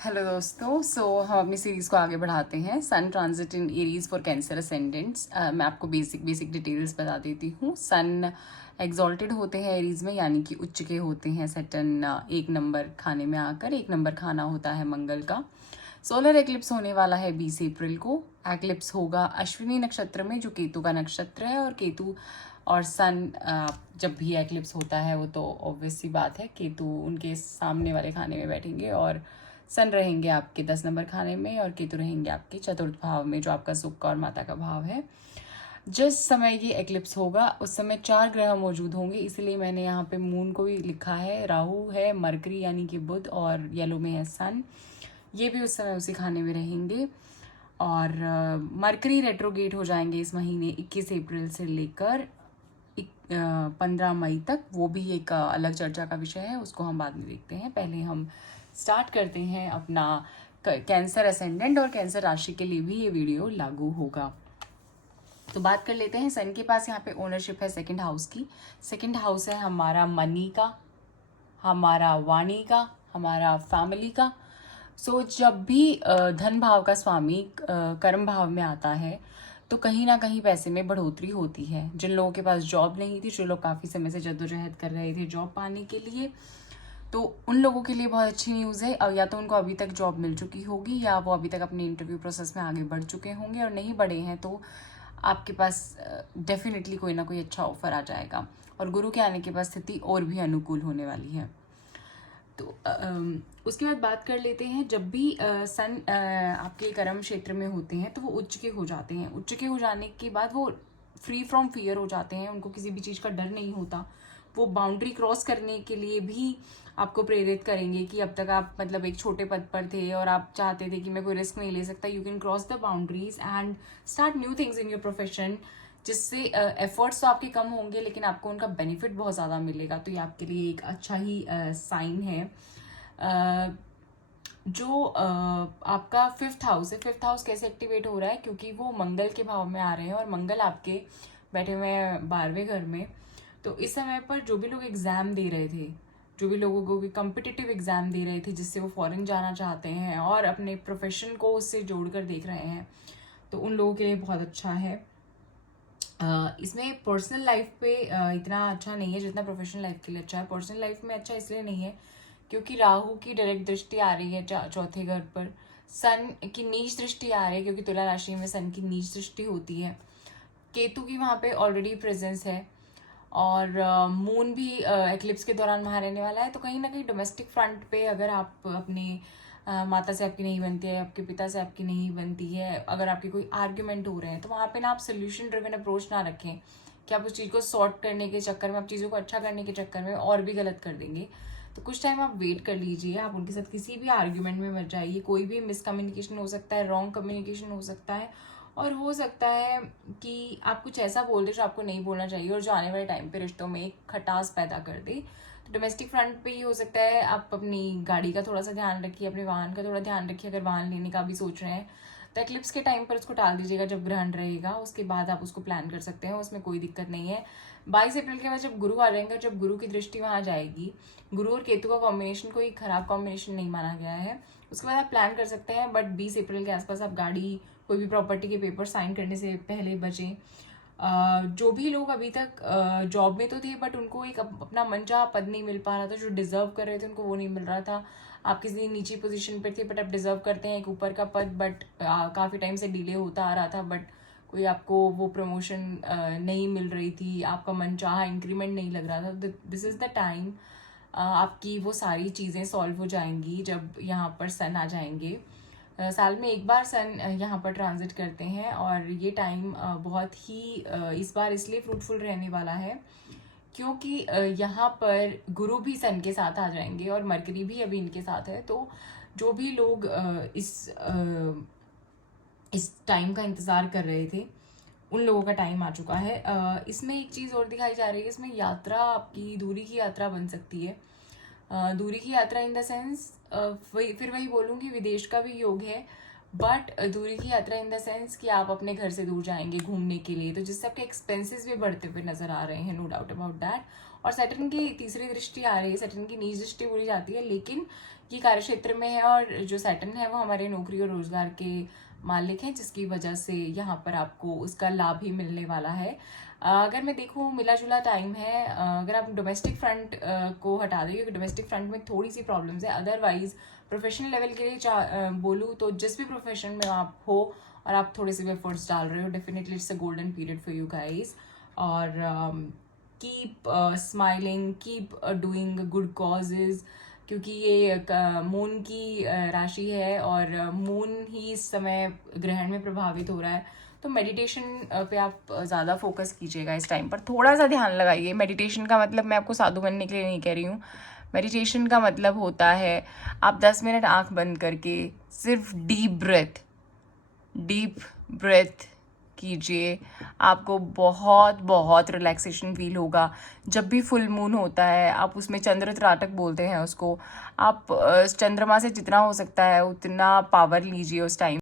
Hello दोस्तों। हम अपनी सीरीज़ को आगे बढ़ाते हैं। Sun transit in Aries for Cancer ascendants. मैं आपको बेसिक डिटेल्स बता देती हूँ। सन एग्जॉल्टेड होते हैं एरीज में, यानी कि उच्च के होते हैं। सेटन 1 नंबर खाने में आकर 1 नंबर खाना होता है मंगल का। सोलर एक्लिप्स होने वाला है 20 अप्रैल को। एक्लिप्स होगा अश्विनी नक्षत्र में, जो केतु का नक्षत्र है। और केतु और सन जब भी एक्लिप्स होता है वो तो ऑब्वियस सी बात है, केतु उनके सामने वाले खाने में बैठेंगे और सन रहेंगे आपके 10 नंबर खाने में और केतु रहेंगे आपके चतुर्थ भाव में, जो आपका सुख का और माता का भाव है। जिस समय ये एक्लिप्स होगा उस समय 4 ग्रह मौजूद होंगे, इसलिए मैंने यहाँ पे मून को भी लिखा है। राहु है, मरकरी यानी कि बुध, और येलो में है सन। ये भी उस समय उसी खाने में रहेंगे। और मरकरी रेट्रोगेट हो जाएंगे इस महीने 21 अप्रैल से लेकर 15 मई तक। वो भी एक अलग चर्चा का विषय है, उसको हम बाद में देखते हैं। पहले हम स्टार्ट करते हैं अपना कैंसर असेंडेंट, और कैंसर राशि के लिए भी ये वीडियो लागू होगा। तो बात कर लेते हैं। सन के पास यहाँ पे ओनरशिप है सेकंड हाउस की। सेकंड हाउस है हमारा मनी का, हमारा वाणी का, हमारा फैमिली का। जब भी धन भाव का स्वामी कर्म भाव में आता है तो कहीं ना कहीं पैसे में बढ़ोतरी होती है। जिन लोगों के पास जॉब नहीं थी, जो लोग काफ़ी समय से जद्दोजहद कर रहे थे जॉब पाने के लिए, तो उन लोगों के लिए बहुत अच्छी न्यूज़ है। अब या तो उनको अभी तक जॉब मिल चुकी होगी, या वो अभी तक अपने इंटरव्यू प्रोसेस में आगे बढ़ चुके होंगे, और नहीं बढ़े हैं तो आपके पास डेफिनेटली कोई ना कोई अच्छा ऑफर आ जाएगा। और गुरु के आने के बाद स्थिति और भी अनुकूल होने वाली है। तो उसके बाद बात कर लेते हैं। जब भी सन आपके कर्म क्षेत्र में होते हैं तो वो उच्च के हो जाते हैं। उच्च के हो जाने के बाद वो फ्री फ्रॉम फियर हो जाते हैं, उनको किसी भी चीज़ का डर नहीं होता। वो बाउंड्री क्रॉस करने के लिए भी आपको प्रेरित करेंगे कि अब तक आप मतलब एक छोटे पद पर थे और आप चाहते थे कि मैं कोई रिस्क नहीं ले सकता। You can cross the boundaries and start new things in your profession, जिससे एफर्ट्स तो आपके कम होंगे लेकिन आपको उनका बेनिफिट बहुत ज़्यादा मिलेगा। तो ये आपके लिए एक अच्छा ही साइन है। जो आपका फिफ्थ हाउस है, फिफ्थ हाउस कैसे एक्टिवेट हो रहा है, क्योंकि वो मंगल के भाव में आ रहे हैं और मंगल आपके बैठे हुए हैं 12वें घर में। तो इस समय पर जो भी लोग एग्ज़ाम दे रहे थे, जो भी लोगों को कम्पिटिटिव एग्ज़ाम दे रहे थे जिससे वो फॉरेन जाना चाहते हैं और अपने प्रोफेशन को उससे जोड़कर देख रहे हैं, तो उन लोगों के लिए बहुत अच्छा है। इसमें पर्सनल लाइफ पे इतना अच्छा नहीं है जितना प्रोफेशनल लाइफ के लिए अच्छा है। पर्सनल लाइफ में अच्छा इसलिए नहीं है क्योंकि राहु की डायरेक्ट दृष्टि आ रही है चौथे घर पर। सन की नीच दृष्टि आ रही है, क्योंकि तुला राशि में सन की नीच दृष्टि होती है। केतु की वहाँ पे ऑलरेडी प्रेजेंस है, और मून भी एक्लिप्स के दौरान वहाँ रहने वाला है। तो कहीं ना कहीं डोमेस्टिक फ्रंट पे अगर आप अपने माता से आपकी नहीं बनती है, आपके पिता से आपकी नहीं बनती है, अगर आपके कोई आर्ग्यूमेंट हो रहे हैं, तो वहाँ पे ना आप सोल्यूशन ड्रिवन अप्रोच ना रखें कि आप उस चीज़ को सॉर्ट करने के चक्कर में, आप चीज़ों को अच्छा करने के चक्कर में और भी गलत कर देंगे। तो कुछ टाइम आप वेट कर लीजिए, आप उनके साथ किसी भी आर्ग्यूमेंट में मत जाइए। कोई भी मिसकम्युनिकेशन हो सकता है, रॉन्ग कम्युनिकेशन हो सकता है, और हो सकता है कि आप कुछ ऐसा बोल दे जो आपको नहीं बोलना चाहिए और जो आने वाले टाइम पे रिश्तों में एक खटास पैदा कर दे। तो डोमेस्टिक फ्रंट पे ये हो सकता है आप अपनी गाड़ी का थोड़ा सा ध्यान रखिए, अपने वाहन का थोड़ा ध्यान रखिए। अगर वाहन लेने का भी सोच रहे हैं तो एक्लिप्स के टाइम पर उसको टाल दीजिएगा, जब ग्रहण रहेगा उसके बाद आप उसको प्लान कर सकते हैं, उसमें कोई दिक्कत नहीं है। 22 अप्रैल के बाद जब गुरु आ जाएंगे, जब गुरु की दृष्टि वहाँ जाएगी, गुरु और केतु का कॉम्बिनेशन कोई खराब कॉम्बिनेशन नहीं माना गया है, उसके बाद आप प्लान कर सकते हैं। बट 20 अप्रैल के आसपास आप गाड़ी, कोई भी प्रॉपर्टी के पेपर साइन करने से पहले बचें। जो भी लोग अभी तक जॉब में तो थे बट उनको एक अपना मनचाहा पद नहीं मिल पा रहा था, जो डिजर्व कर रहे थे उनको वो नहीं मिल रहा था। आप किसी नीची पोजीशन पर थे बट आप डिजर्व करते हैं एक ऊपर का पद, बट काफ़ी टाइम से डिले होता आ रहा था, बट कोई आपको वो प्रमोशन नहीं मिल रही थी, आपका मनचाहा इंक्रीमेंट नहीं लग रहा था। दिस इज़ द टाइम आपकी वो सारी चीज़ें सॉल्व हो जाएंगी जब यहाँ पर सन आ जाएंगे। साल में एक बार सन यहाँ पर ट्रांजिट करते हैं, और ये टाइम बहुत ही इस बार इसलिए फ्रूटफुल रहने वाला है क्योंकि यहाँ पर गुरु भी सन के साथ आ जाएंगे और मरकरी भी अभी इनके साथ है। तो जो भी लोग इस टाइम का इंतज़ार कर रहे थे उन लोगों का टाइम आ चुका है। इसमें एक चीज़ और दिखाई जा रही है, इसमें यात्रा आपकी दूरी की यात्रा बन सकती है। दूरी की यात्रा इन द सेंस वही बोलूँगी, विदेश का भी योग है, बट दूरी की यात्रा इन द सेंस कि आप अपने घर से दूर जाएंगे घूमने के लिए, तो जिससे आपके एक्सपेंसेस भी बढ़ते हुए नजर आ रहे हैं, नो डाउट अबाउट दैट। और सैटर्न की तीसरी दृष्टि आ रही है, सैटर्न की नीच दृष्टि बोली जाती है, लेकिन ये कार्य क्षेत्र में है और जो सैटर्न है वो हमारे नौकरी और रोजगार के मालिक हैं, जिसकी वजह से यहाँ पर आपको उसका लाभ ही मिलने वाला है। अगर मैं देखूँ मिला जुला टाइम है, अगर आप डोमेस्टिक फ्रंट को हटा दें, क्योंकि डोमेस्टिक फ्रंट में थोड़ी सी प्रॉब्लम्स है, अदरवाइज प्रोफेशनल लेवल के लिए बोलूँ तो जिस भी प्रोफेशन में आप हो और आप थोड़े से भी एफर्ट्स डाल रहे हो, definitely it's a golden period for you guys. और keep smiling, keep doing good causes, क्योंकि ये मून की राशि है और मून ही इस समय ग्रहण में प्रभावित हो रहा है। तो मेडिटेशन पे आप ज़्यादा फोकस कीजिएगा इस टाइम पर, थोड़ा सा ध्यान लगाइए। मेडिटेशन का मतलब मैं आपको साधु बनने के लिए नहीं कह रही हूँ। मेडिटेशन का मतलब होता है आप 10 मिनट आंख बंद करके सिर्फ डीप ब्रेथ कीजिए, आपको बहुत बहुत रिलैक्सेशन फील होगा। जब भी फुल मून होता है, आप उसमें चंद्र त्राटक बोलते हैं उसको, आप चंद्रमा से जितना हो सकता है उतना पावर लीजिए उस टाइम।